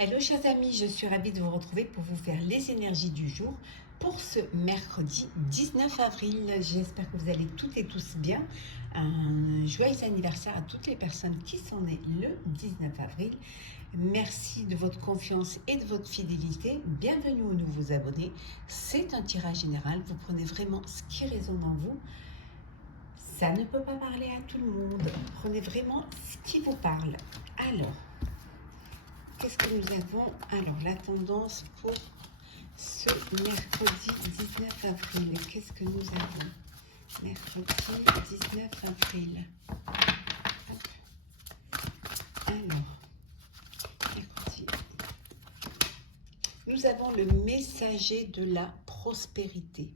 Hello chers amis, je suis ravie de vous retrouver pour vous faire les énergies du jour pour ce mercredi 19 avril. J'espère que vous allez toutes et tous bien. Un joyeux anniversaire à toutes les personnes qui sont nées le 19 avril. Merci de votre confiance et de votre fidélité. Bienvenue aux nouveaux abonnés. C'est un tirage général. Vous prenez vraiment ce qui résonne en vous. Ça ne peut pas parler à tout le monde. Prenez vraiment ce qui vous parle. Alors, qu'est-ce que nous avons? Alors, la tendance pour ce mercredi 19 avril. Qu'est-ce que nous avons? Mercredi 19 avril. Hop. Alors, mercredi. Nous avons le messager de la prospérité.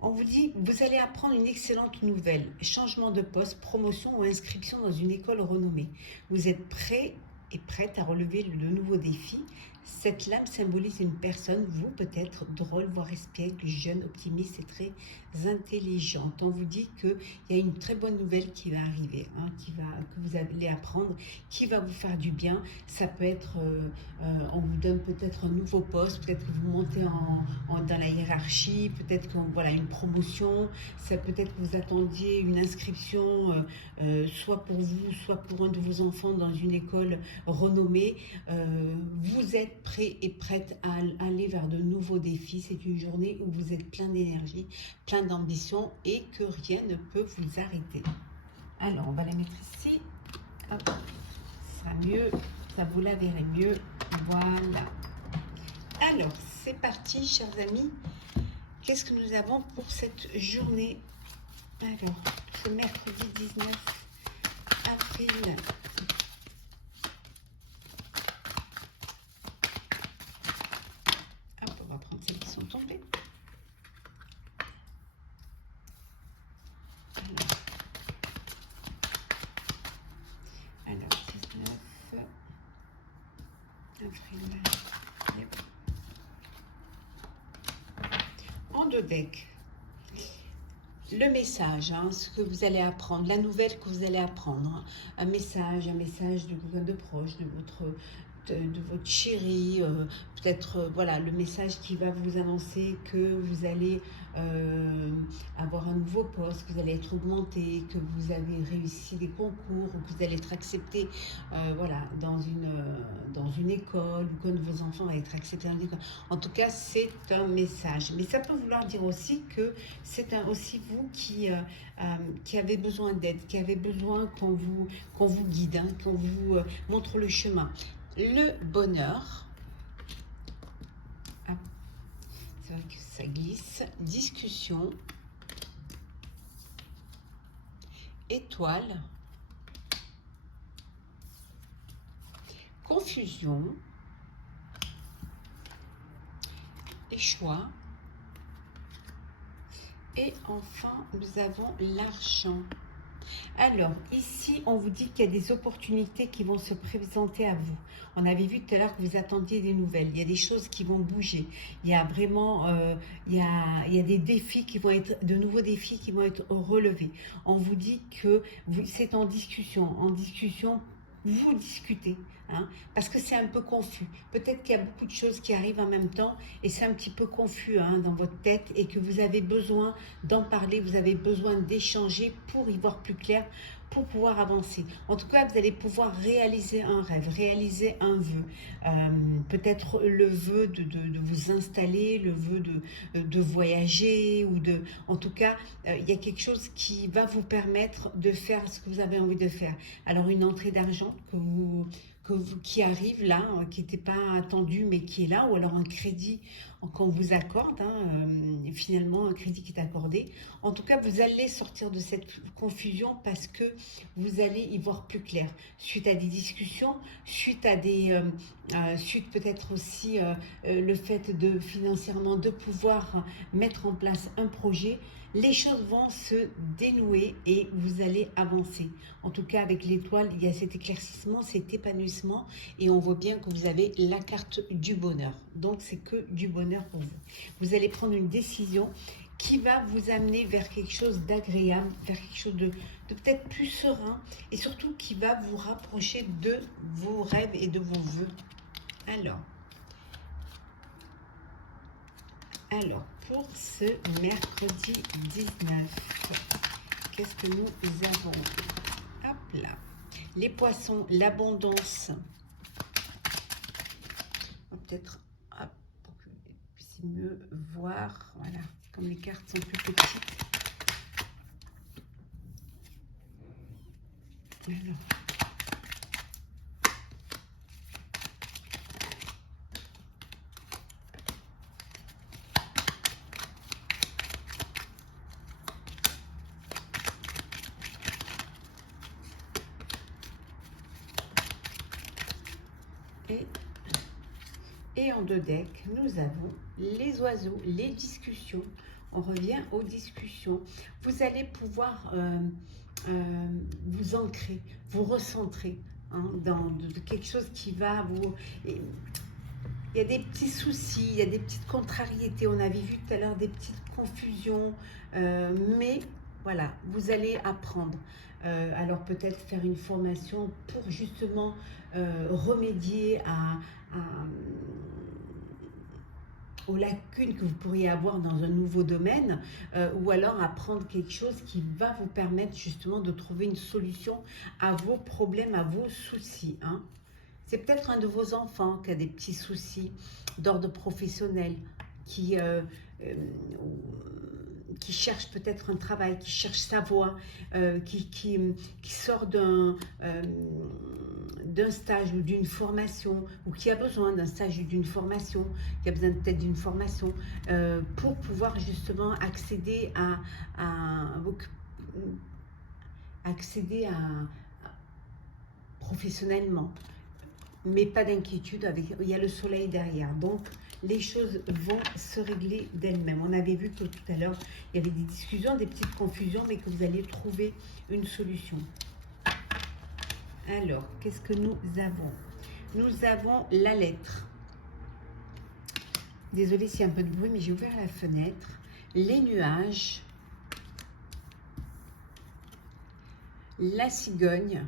On vous dit, vous allez apprendre une excellente nouvelle, changement de poste, promotion ou inscription dans une école renommée. Vous êtes prêt et prête à relever de nouveaux défis. Cette lame symbolise une personne, vous peut-être, drôle, voire espiègle, jeune, optimiste et très intelligente. On vous dit qu'il y a une très bonne nouvelle qui va arriver, que vous allez apprendre, qui va vous faire du bien. Ça peut être, on vous donne peut-être un nouveau poste, peut-être que vous montez dans la hiérarchie, peut-être que voilà, une promotion, ça peut-être que vous attendiez une inscription, soit pour vous, soit pour un de vos enfants dans une école renommée. Vous êtes prêt et prête à aller vers de nouveaux défis. C'est une journée où vous êtes plein d'énergie, plein d'ambition et que rien ne peut vous arrêter. Alors, on va la mettre ici. Hop, ça sera mieux, ça vous la verrez mieux. Voilà. Alors, c'est parti, chers amis. Qu'est-ce que nous avons pour cette journée? Alors, ce mercredi 19 avril. Hop, on va prendre celles qui sont tombées. Alors 19 avril. Yep. En deux decks. Le message, ce que vous allez apprendre, la nouvelle que vous allez apprendre, un message de quelqu'un de proche, de votre chéri, peut-être voilà le message qui va vous annoncer que vous allez avoir un nouveau poste, que vous allez être augmenté, que vous avez réussi des concours, ou que vous allez être accepté voilà, dans une école, ou qu'un de vos enfants va être accepté dans une école. En tout cas, c'est un message. Mais ça peut vouloir dire aussi que c'est aussi vous qui avez besoin d'aide, qui avez besoin qu'on vous guide, qu'on vous montre le chemin. Le bonheur, c'est vrai que ça glisse, discussion, étoile, confusion, et choix, et enfin nous avons l'argent. Alors, ici, on vous dit qu'il y a des opportunités qui vont se présenter à vous. On avait vu tout à l'heure que vous attendiez des nouvelles. Il y a des choses qui vont bouger. Il y a vraiment, il y a des défis qui vont être, de nouveaux défis qui vont être relevés. On vous dit que c'est en discussion. En discussion, vous discutez, parce que c'est un peu confus. Peut-être qu'il y a beaucoup de choses qui arrivent en même temps et c'est un petit peu confus dans votre tête et que vous avez besoin d'en parler, vous avez besoin d'échanger pour y voir plus clair, pour pouvoir avancer. En tout cas, vous allez pouvoir réaliser un rêve, réaliser un vœu. Peut-être le vœu de vous installer, le vœu de voyager, ou en tout cas, il y a quelque chose qui va vous permettre de faire ce que vous avez envie de faire. Alors, une entrée d'argent qui arrive là, qui n'était pas attendu mais qui est là, ou alors un crédit qu'on vous accorde, finalement un crédit qui est accordé. En tout cas, vous allez sortir de cette confusion parce que vous allez y voir plus clair, suite à des discussions, suite peut-être aussi le fait de financièrement de pouvoir mettre en place un projet. Les choses vont se dénouer et vous allez avancer. En tout cas, avec l'étoile, il y a cet éclaircissement, cet épanouissement et on voit bien que vous avez la carte du bonheur. Donc, c'est que du bonheur pour vous. Vous allez prendre une décision qui va vous amener vers quelque chose d'agréable, vers quelque chose de peut-être plus serein et surtout qui va vous rapprocher de vos rêves et de vos vœux. Alors, pour ce mercredi 19, qu'est-ce que nous avons? Hop là. Les poissons, l'abondance. On va peut-être, pour que vous puissiez mieux voir, voilà, comme les cartes sont plus petites. Alors. Et en 2 decks, nous avons les oiseaux, les discussions. On revient aux discussions. Vous allez pouvoir vous ancrer, vous recentrer dans quelque chose qui va vous... Il y a des petits soucis, il y a des petites contrariétés. On avait vu tout à l'heure des petites confusions. Mais voilà, vous allez apprendre. Alors peut-être faire une formation pour justement remédier aux lacunes que vous pourriez avoir dans un nouveau domaine, ou alors apprendre quelque chose qui va vous permettre justement de trouver une solution à vos problèmes, à vos soucis. C'est peut-être un de vos enfants qui a des petits soucis d'ordre professionnel, qui cherche peut-être un travail, qui cherche sa voie, qui sort d'un stage ou d'une formation, ou qui a besoin d'un stage ou d'une formation, qui a besoin peut-être d'une formation, pour pouvoir justement accéder professionnellement. Mais pas d'inquiétude, il y a le soleil derrière. Donc, les choses vont se régler d'elles-mêmes. On avait vu que tout à l'heure, il y avait des discussions, des petites confusions, mais que vous allez trouver une solution. Alors, qu'est-ce que nous avons? Nous avons la lettre. Désolée s'il y a un peu de bruit, mais j'ai ouvert la fenêtre. Les nuages. La cigogne.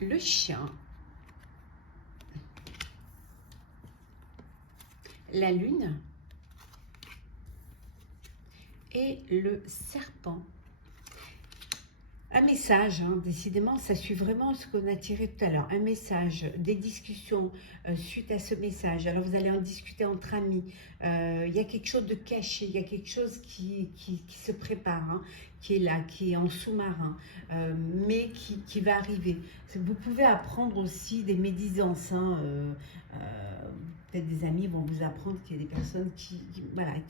Le chien. La lune. Et le serpent. Un message, décidément, ça suit vraiment ce qu'on a tiré tout à l'heure. Un message, des discussions suite à ce message. Alors, vous allez en discuter entre amis. Il y a quelque chose de caché, il y a quelque chose qui se prépare, qui est là, qui est en sous-marin, mais qui va arriver. Vous pouvez apprendre aussi des médisances. Peut-être des amis vont vous apprendre qu'il y a des personnes qui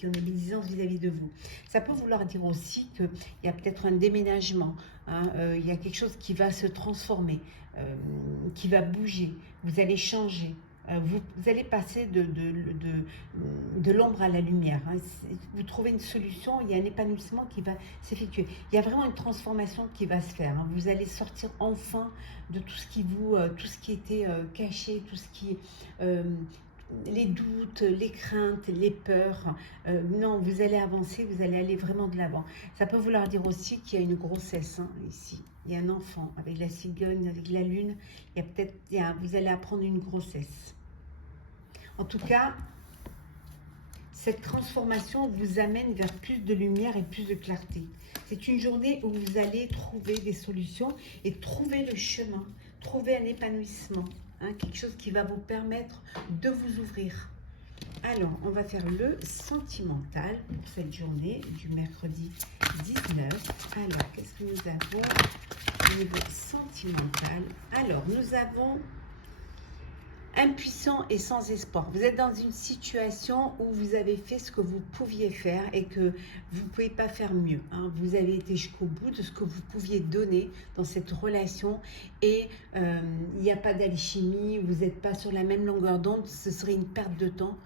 ont des médisances vis-à-vis de vous. Ça peut vouloir dire aussi qu'il y a peut-être un déménagement, il y a quelque chose qui va se transformer, qui va bouger, vous allez changer. Vous allez passer de l'ombre à la lumière. Vous trouvez une solution, il y a un épanouissement qui va s'effectuer. Il y a vraiment une transformation qui va se faire. Vous allez sortir enfin de tout ce qui était caché, tout ce qui... les doutes, les craintes, les peurs. Non, vous allez avancer, vous allez aller vraiment de l'avant. Ça peut vouloir dire aussi qu'il y a une grossesse ici. Il y a un enfant avec la cigogne, avec la lune. Vous allez apprendre une grossesse. En tout cas, cette transformation vous amène vers plus de lumière et plus de clarté. C'est une journée où vous allez trouver des solutions et trouver le chemin, trouver un épanouissement. Quelque chose qui va vous permettre de vous ouvrir. Alors, on va faire le sentimental pour cette journée du mercredi 19. Alors, qu'est-ce que nous avons au niveau sentimental? Alors, nous avons impuissant et sans espoir. Vous êtes dans une situation où vous avez fait ce que vous pouviez faire et que vous ne pouvez pas faire mieux. Vous avez été jusqu'au bout de ce que vous pouviez donner dans cette relation et il n'y a pas d'alchimie, vous n'êtes pas sur la même longueur d'onde. Ce serait une perte de temps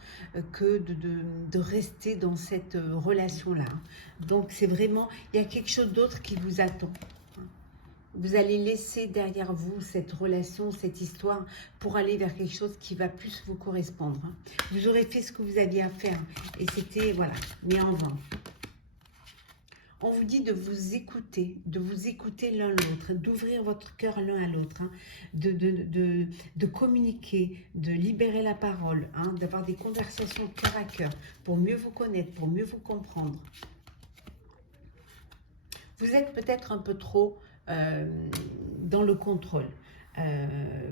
que de rester dans cette relation-là. Donc c'est vraiment, il y a quelque chose d'autre qui vous attend. Vous allez laisser derrière vous cette relation, cette histoire pour aller vers quelque chose qui va plus vous correspondre. Hein. Vous aurez fait ce que vous aviez à faire et c'était, voilà, mais en vain. On vous dit de vous écouter l'un l'autre, d'ouvrir votre cœur l'un à l'autre, hein, de communiquer, de libérer la parole, hein, d'avoir des conversations cœur à cœur pour mieux vous connaître, pour mieux vous comprendre. Vous êtes peut-être un peu trop dans le contrôle.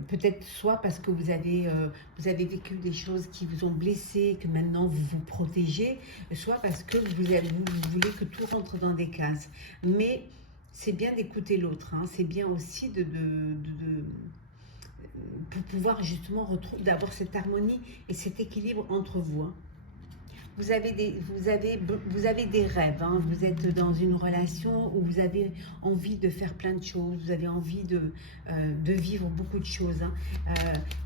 Peut-être soit parce que vous avez vécu des choses qui vous ont blessé, que maintenant vous vous protégez, soit parce que vous voulez que tout rentre dans des cases. Mais c'est bien d'écouter l'autre, hein. C'est bien aussi pour pouvoir justement d'avoir cette harmonie et cet équilibre entre vous. Hein. Vous avez des rêves, hein. Vous êtes dans une relation où vous avez envie de faire plein de choses, vous avez envie de vivre beaucoup de choses. Hein.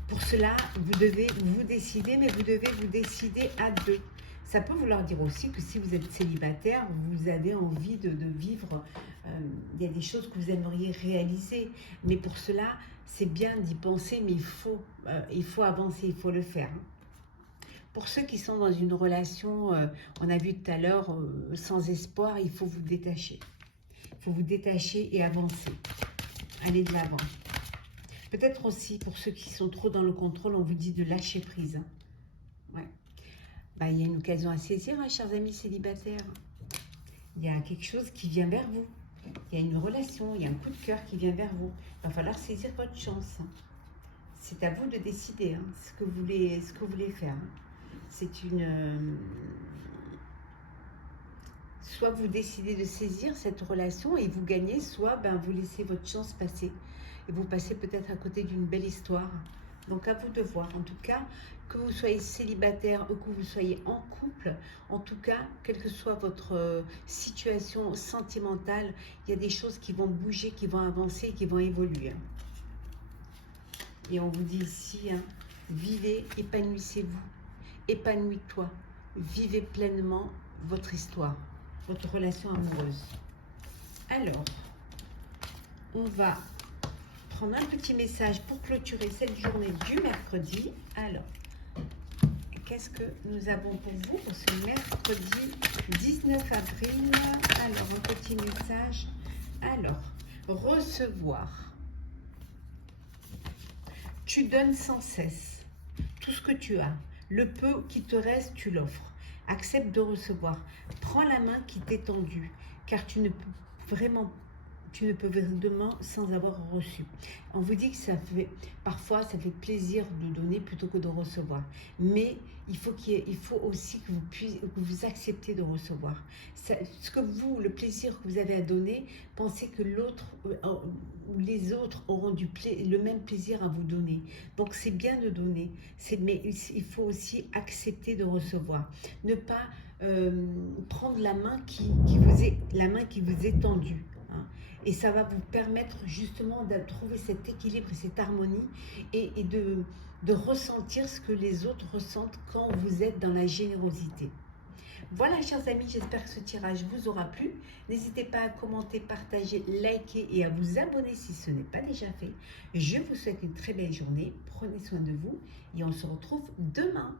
Pour cela, vous devez vous décider, mais vous devez vous décider à deux. Ça peut vouloir dire aussi que si vous êtes célibataire, vous avez envie de vivre, il y a des choses que vous aimeriez réaliser. Mais pour cela, c'est bien d'y penser, mais il faut avancer, il faut le faire. Hein. Pour ceux qui sont dans une relation, on a vu tout à l'heure, sans espoir, il faut vous détacher. Il faut vous détacher et avancer. Aller de l'avant. Peut-être aussi, pour ceux qui sont trop dans le contrôle, on vous dit de lâcher prise. Ouais. Bah, il y a une occasion à saisir, hein, chers amis célibataires. Il y a quelque chose qui vient vers vous. Il y a une relation, il y a un coup de cœur qui vient vers vous. Il va falloir saisir votre chance. C'est à vous de décider, hein, ce que vous voulez faire. Hein. C'est une... soit vous décidez de saisir cette relation et vous gagnez, soit vous laissez votre chance passer. Et vous passez peut-être à côté d'une belle histoire. Donc à vous de voir. En tout cas, que vous soyez célibataire ou que vous soyez en couple, en tout cas, quelle que soit votre situation sentimentale, il y a des choses qui vont bouger, qui vont avancer, qui vont évoluer. Et on vous dit ici, hein, vivez, épanouissez-vous. Épanouis-toi, vivez pleinement votre histoire, votre relation amoureuse. Alors, on va prendre un petit message pour clôturer cette journée du mercredi. Alors, qu'est-ce que nous avons pour vous pour ce mercredi 19 avril? Alors, un petit message. Alors, recevoir. Tu donnes sans cesse tout ce que tu as. Le peu qui te reste, tu l'offres. Accepte de recevoir. Prends la main qui t'est tendue, car tu ne peux vraiment sans avoir reçu. On vous dit que parfois ça fait plaisir de donner plutôt que de recevoir. Mais il faut aussi que vous acceptez de recevoir. Le plaisir que vous avez à donner, pensez que l'autre ou les autres auront le même plaisir à vous donner. Donc c'est bien de donner, mais il faut aussi accepter de recevoir. Ne pas prendre la main qui vous est tendue. Hein. Et ça va vous permettre justement de trouver cet équilibre et cette harmonie et de ressentir ce que les autres ressentent quand vous êtes dans la générosité. Voilà, chers amis, j'espère que ce tirage vous aura plu. N'hésitez pas à commenter, partager, liker et à vous abonner si ce n'est pas déjà fait. Je vous souhaite une très belle journée. Prenez soin de vous et on se retrouve demain.